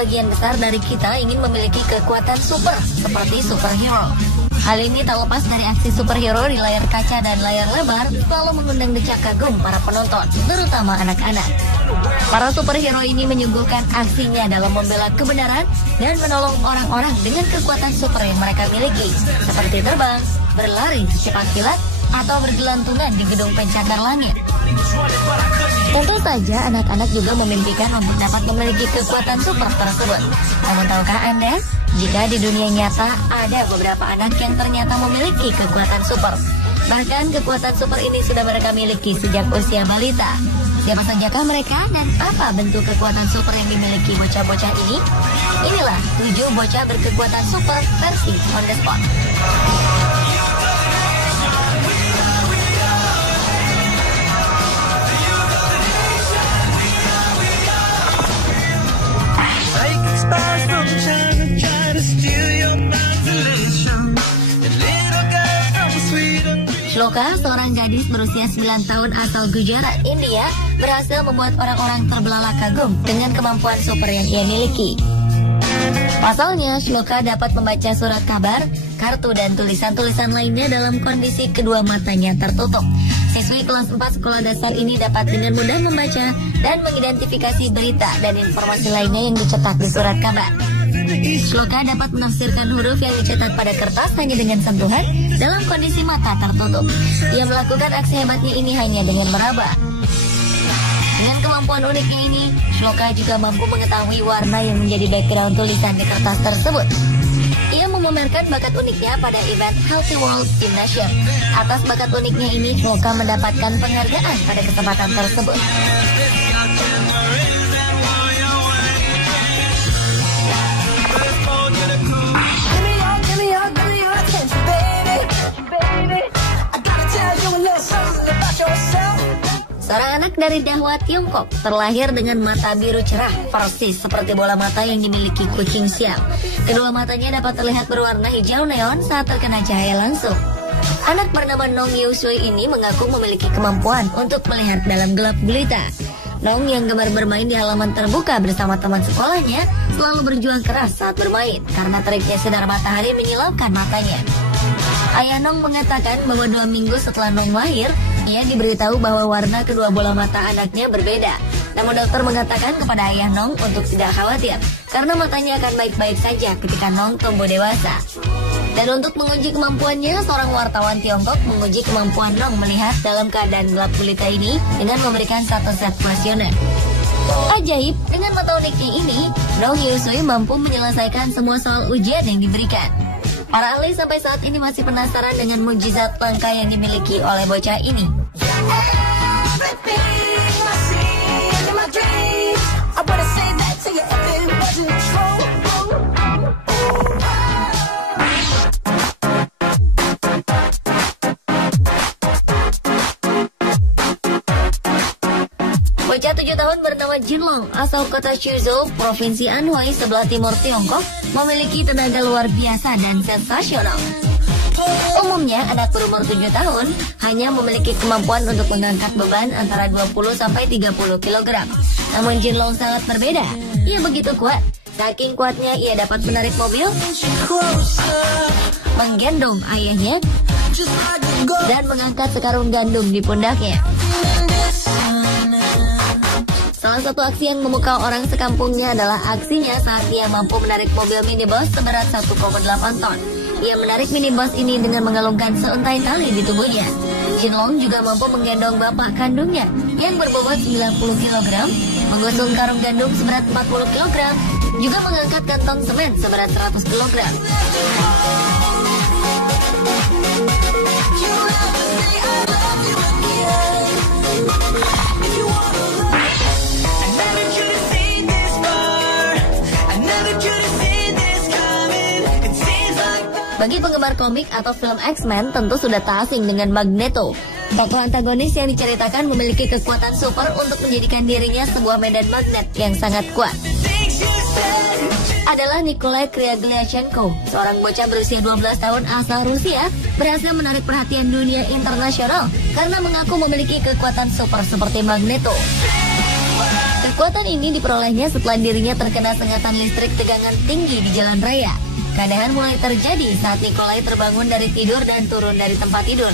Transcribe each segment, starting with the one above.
sebagian besar dari kita ingin memiliki kekuatan super seperti superhero. Hal ini tak lepas dari aksi superhero di layar kaca dan layar lebar selalu mengundang decak kagum para penonton, terutama anak-anak. Para superhero ini menyuguhkan aksinya dalam membela kebenaran dan menolong orang-orang dengan kekuatan super yang mereka miliki, seperti terbang, berlari secepat kilat, atau bergelantungan di gedung pencakar langit. Tentu saja anak-anak juga memimpikan untuk dapat memiliki kekuatan super tersebut. Namun tahukah Anda, jika di dunia nyata ada beberapa anak yang ternyata memiliki kekuatan super. Bahkan kekuatan super ini sudah mereka miliki sejak usia balita. Siapa sajakah mereka dan apa bentuk kekuatan super yang dimiliki bocah-bocah ini? Inilah 7 bocah berkekuatan super versi on the spot. Shloka, seorang gadis berusia 9 tahun asal Gujarat, India, berhasil membuat orang-orang terbelalak kagum dengan kemampuan super yang ia miliki. Pasalnya, Shloka dapat membaca surat kabar, kartu, dan tulisan-tulisan lainnya dalam kondisi kedua matanya tertutup. Siswi kelas 4 sekolah dasar ini dapat dengan mudah membaca dan mengidentifikasi berita dan informasi lainnya yang dicetak di surat kabar. Shloka dapat menafsirkan huruf yang dicetak pada kertas hanya dengan sentuhan dalam kondisi mata tertutup. Ia melakukan aksi hebatnya ini hanya dengan meraba. Dengan kemampuan uniknya ini, Shloka juga mampu mengetahui warna yang menjadi background tulisan di kertas tersebut. Ia memamerkan bakat uniknya pada event Healthy World Gymnasium. Atas bakat uniknya ini, Shloka mendapatkan penghargaan pada kesempatan tersebut. Seorang anak dari Dahwa, Tiongkok, terlahir dengan mata biru cerah, persis seperti bola mata yang dimiliki kucing siam. Kedua matanya dapat terlihat berwarna hijau neon saat terkena cahaya langsung. Anak bernama Nong Yusui ini mengaku memiliki kemampuan untuk melihat dalam gelap gulita. Nong yang gemar bermain di halaman terbuka bersama teman sekolahnya selalu berjuang keras saat bermain karena teriknya sinar matahari menyilaukan matanya. Ayah Nong mengatakan bahwa 2 minggu setelah Nong lahir, ia diberitahu bahwa warna kedua bola mata anaknya berbeda. Namun dokter mengatakan kepada ayah Nong untuk tidak khawatir, karena matanya akan baik-baik saja ketika Nong tumbuh dewasa. Dan untuk menguji kemampuannya, seorang wartawan Tiongkok menguji kemampuan Nong melihat dalam keadaan gelap gulita ini dengan memberikan satu set kuesioner. Ajaib, dengan mata uniknya ini, Nong Yusui mampu menyelesaikan semua soal ujian yang diberikan. Para ahli sampai saat ini masih penasaran dengan mukjizat langka yang dimiliki oleh bocah ini. Bocah 7 tahun bernama Jinlong asal kota Suzhou, Provinsi Anhui, sebelah timur Tiongkok, memiliki tenaga luar biasa dan sensasional. Umumnya, anak berumur 7 tahun hanya memiliki kemampuan untuk mengangkat beban antara 20-30 kg. Namun Jinlong sangat berbeda. Ia begitu kuat. Saking kuatnya, ia dapat menarik mobil, menggendong ayahnya, dan mengangkat sekarung gandum di pundaknya. Salah satu aksi yang memukau orang sekampungnya adalah aksinya saat ia mampu menarik mobil minibus seberat 1,8 ton. Ia menarik minibus ini dengan mengalungkan seuntai tali di tubuhnya. Jinlong juga mampu menggendong bapak kandungnya yang berbobot 90 kg, menggusung karung gandum seberat 40 kg, juga mengangkat kantong semen seberat 100 kg. Bagi penggemar komik atau film X-Men, tentu sudah tak asing dengan Magneto. Tokoh antagonis yang diceritakan memiliki kekuatan super untuk menjadikan dirinya sebuah medan magnet yang sangat kuat. Adalah Nikolai Kryagliachenko, seorang bocah berusia 12 tahun asal Rusia, berhasil menarik perhatian dunia internasional karena mengaku memiliki kekuatan super seperti Magneto. Kekuatan ini diperolehnya setelah dirinya terkena sengatan listrik tegangan tinggi di jalan raya. Keadaan mulai terjadi saat Nikolai terbangun dari tidur dan turun dari tempat tidur.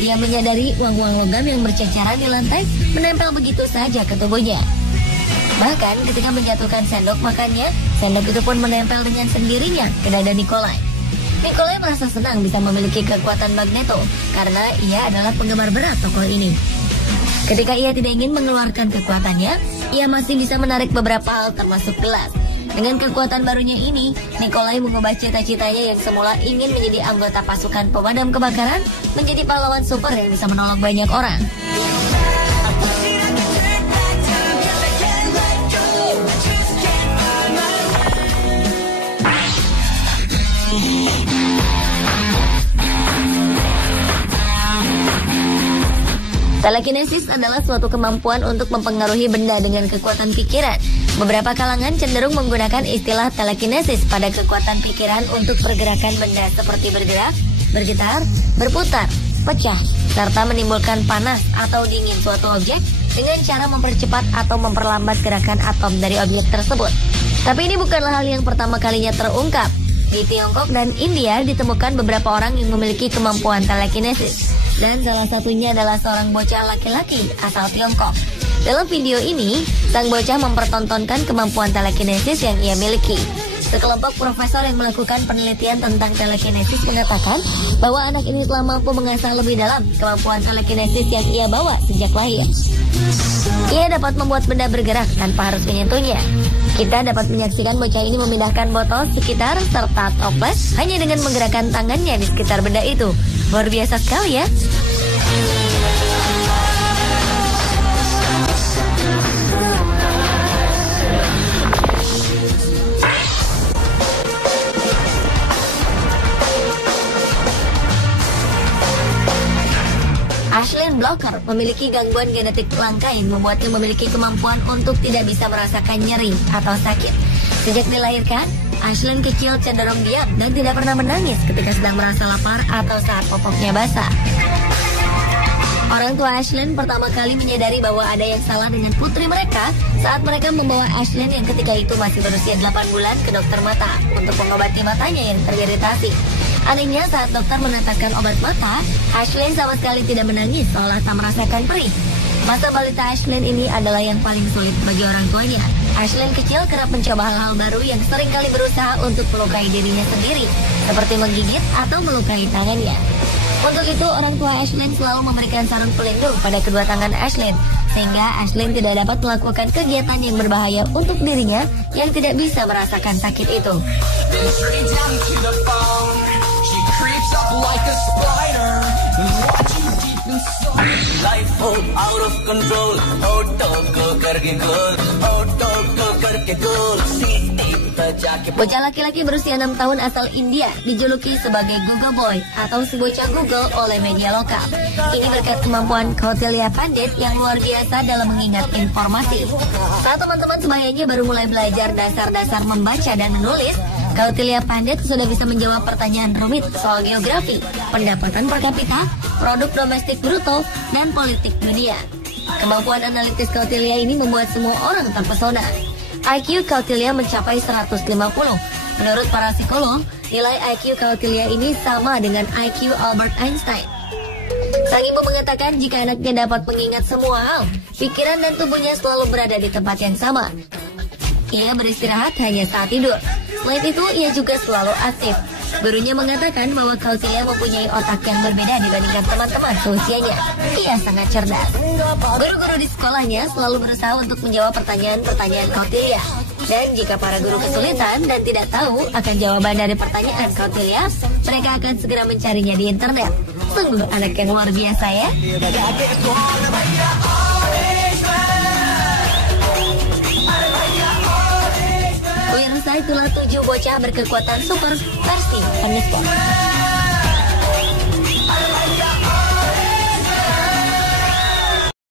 Ia menyadari uang-uang logam yang berceceran di lantai menempel begitu saja ke tubuhnya. Bahkan ketika menjatuhkan sendok makannya, sendok itu pun menempel dengan sendirinya ke dada Nikolai. Nikolai merasa senang bisa memiliki kekuatan Magneto karena ia adalah penggemar berat tokoh ini. Ketika ia tidak ingin mengeluarkan kekuatannya, ia masih bisa menarik beberapa hal termasuk gelas. Dengan kekuatan barunya ini, Nikolai mengubah cita-citanya yang semula ingin menjadi anggota pasukan pemadam kebakaran menjadi pahlawan super yang bisa menolong banyak orang. Telekinesis adalah suatu kemampuan untuk mempengaruhi benda dengan kekuatan pikiran. Beberapa kalangan cenderung menggunakan istilah telekinesis pada kekuatan pikiran untuk pergerakan benda seperti bergerak, bergetar, berputar, pecah, serta menimbulkan panas atau dingin suatu objek dengan cara mempercepat atau memperlambat gerakan atom dari objek tersebut. Tapi ini bukanlah hal yang pertama kalinya terungkap. Di Tiongkok dan India ditemukan beberapa orang yang memiliki kemampuan telekinesis. Dan salah satunya adalah seorang bocah laki-laki asal Tiongkok. Dalam video ini, sang bocah mempertontonkan kemampuan telekinesis yang ia miliki. Sekelompok profesor yang melakukan penelitian tentang telekinesis mengatakan bahwa anak ini telah mampu mengasah lebih dalam kemampuan telekinesis yang ia bawa sejak lahir. Ia dapat membuat benda bergerak tanpa harus menyentuhnya. Kita dapat menyaksikan bocah ini memindahkan botol sekitar serta toples hanya dengan menggerakkan tangannya di sekitar benda itu. Luar biasa sekali ya. Ashlyn Blocker memiliki gangguan genetik langka yang membuatnya memiliki kemampuan untuk tidak bisa merasakan nyeri atau sakit. Sejak dilahirkan, Ashlyn kecil cenderung diam dan tidak pernah menangis ketika sedang merasa lapar atau saat popoknya basah. Orang tua Ashlyn pertama kali menyadari bahwa ada yang salah dengan putri mereka saat mereka membawa Ashlyn yang ketika itu masih berusia 8 bulan ke dokter mata untuk mengobati matanya yang teriritasi. Anehnya saat dokter meneteskan obat mata, Ashlyn sama sekali tidak menangis seolah tak merasakan perih. Masa balita Ashlyn ini adalah yang paling sulit bagi orang tuanya. Ashlyn kecil kerap mencoba hal-hal baru yang seringkali berusaha untuk melukai dirinya sendiri, seperti menggigit atau melukai tangannya. Untuk itu, orang tua Ashlyn selalu memberikan sarung pelindung pada kedua tangan Ashlyn, sehingga Ashlyn tidak dapat melakukan kegiatan yang berbahaya untuk dirinya yang tidak bisa merasakan sakit itu. Bocah laki-laki berusia 6 tahun asal India dijuluki sebagai Google Boy atau si bocah Google oleh media lokal. Ini berkat kemampuan Kautilya Pandit yang luar biasa dalam mengingat informasi. Saat teman-teman sebayanya baru mulai belajar dasar-dasar membaca dan menulis, Kautilya Pandit sudah bisa menjawab pertanyaan rumit soal geografi, pendapatan per kapita, produk domestik bruto, dan politik dunia. Kemampuan analitis Kautilya ini membuat semua orang terpesona. IQ Kautilya mencapai 150. Menurut para psikolog, nilai IQ Kautilya ini sama dengan IQ Albert Einstein. Sang ibu mengatakan jika anaknya dapat mengingat semua hal, pikiran dan tubuhnya selalu berada di tempat yang sama. Ia beristirahat hanya saat tidur. Selain itu, ia juga selalu aktif. Gurunya mengatakan bahwa Kautilya mempunyai otak yang berbeda dibandingkan teman-teman seusianya. Ia sangat cerdas. Guru-guru di sekolahnya selalu berusaha untuk menjawab pertanyaan-pertanyaan Kautilya. Dan jika para guru kesulitan dan tidak tahu akan jawaban dari pertanyaan Kautilya, mereka akan segera mencarinya di internet. Sungguh anak yang luar biasa ya. Pemirsa, itulah 7 bocah berkekuatan super versi Penuspor.